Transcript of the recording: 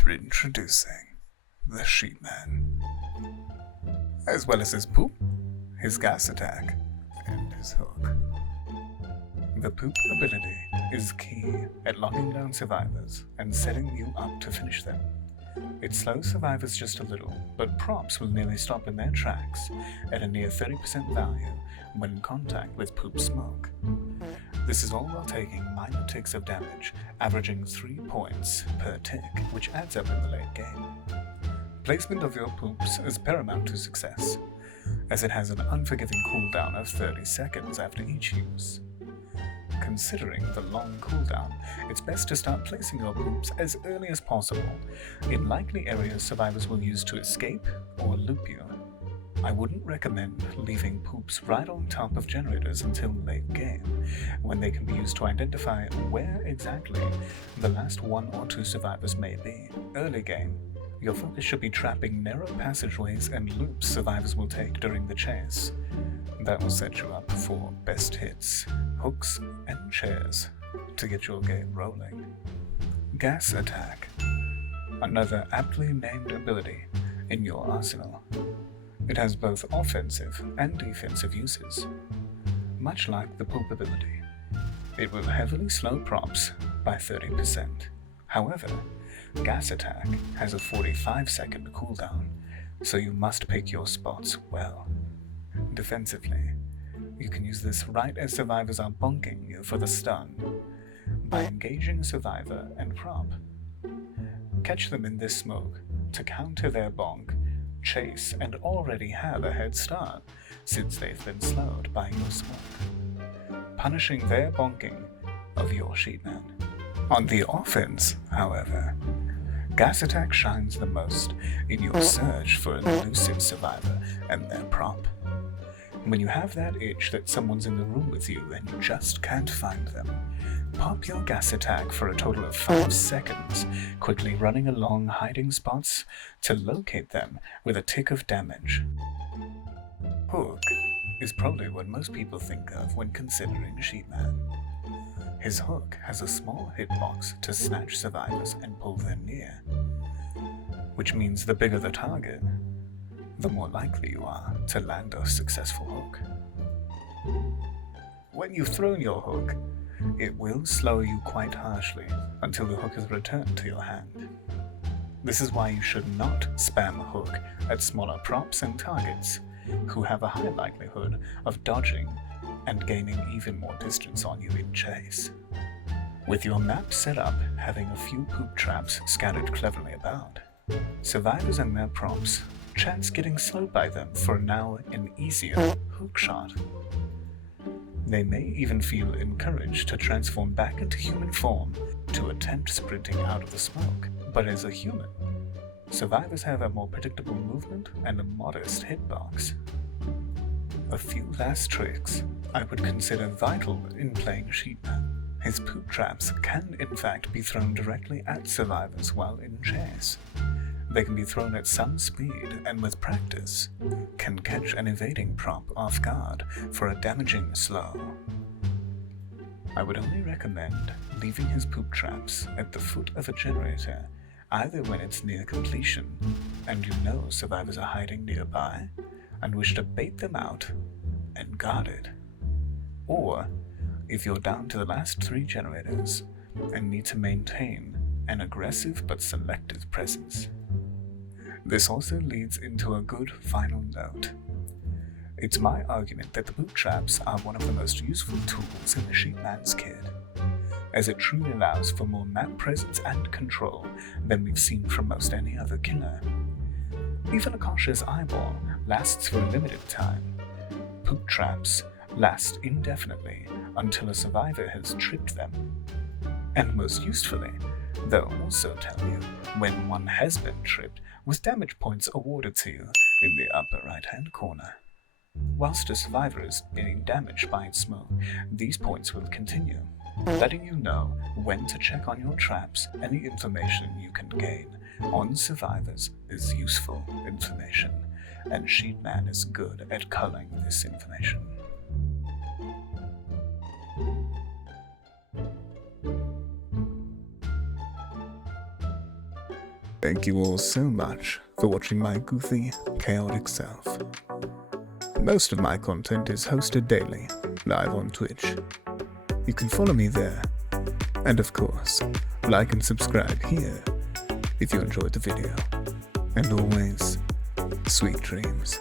Introducing the Sheetman. As well as his poop, his gas attack, and his hook. The poop ability is key at locking down survivors and setting you up to finish them. It slows survivors just a little, but props will nearly stop in their tracks at a near 30% value when in contact with poop smoke. This is all while taking minor ticks of damage, averaging 3 points per tick, which adds up in the late game. Placement of your poops is paramount to success, as it has an unforgiving cooldown of 30 seconds after each use. Considering the long cooldown, it's best to start placing your poops as early as possible in likely areas survivors will use to escape or loop you. I wouldn't recommend leaving poops right on top of generators until late game, when they can be used to identify where exactly the last 1 or 2 survivors may be. Early game, your focus should be trapping narrow passageways and loops survivors will take during the chase. That will set you up for best hits, hooks, and chairs to get your game rolling. Gas Attack, another aptly named ability in your arsenal. It has both offensive and defensive uses. Much like the poop ability, it will heavily slow props by 30%. However, Gas Attack has a 45-second cooldown, so you must pick your spots well. Defensively, you can use this right as survivors are bonking you for the stun, by engaging a survivor and prop. Catch them in this smoke to counter their bonk, chase, and already have a head start since they've been slowed by your smoke, punishing their bonking of your Sheetman. On the offense, however, Gas Attack shines the most in your search for an elusive survivor and their prop. When you have that itch that someone's in the room with you and you just can't find them, pop your Gas Attack for a total of 5 seconds, quickly running along hiding spots to locate them with a tick of damage. Hook is probably what most people think of when considering Sheetman. His hook has a small hitbox to snatch survivors and pull them near, which means the bigger the target, the more likely you are to land a successful hook. When you've thrown your hook, it will slow you quite harshly until the hook is returned to your hand. This is why you should not spam a hook at smaller props and targets who have a high likelihood of dodging and gaining even more distance on you in chase. With your map set up having a few poop traps scattered cleverly about, survivors and their props chance getting slowed by them for now an easier hook shot. They may even feel encouraged to transform back into human form to attempt sprinting out of the smoke, but as a human, survivors have a more predictable movement and a modest hitbox. A few last tricks I would consider vital in playing Sheetman. His poop traps can in fact be thrown directly at survivors while in chase. They can be thrown at some speed and with practice can catch an evading prop off guard for a damaging slow. I would only recommend leaving his poop traps at the foot of a generator, either when it's near completion and you know survivors are hiding nearby and wish to bait them out and guard it, or if you're down to the last 3 generators and need to maintain an aggressive but selective presence. This also leads into a good final note. It's my argument that the poop traps are one of the most useful tools in the Sheetman's kit, as it truly allows for more map presence and control than we've seen from most any other killer. Even a cautious eyeball lasts for a limited time. Poop traps last indefinitely until a survivor has tripped them. And most usefully, they'll also tell you when one has been tripped, with damage points awarded to you in the upper right-hand corner. Whilst a survivor is being damaged by its smoke, these points will continue, letting you know when to check on your traps. Any information you can gain on survivors is useful information, and Sheetman is good at culling this information. Thank you all so much for watching my goofy, chaotic self. Most of my content is hosted daily, live on Twitch. You can follow me there. And of course, like and subscribe here if you enjoyed the video. And always, sweet dreams.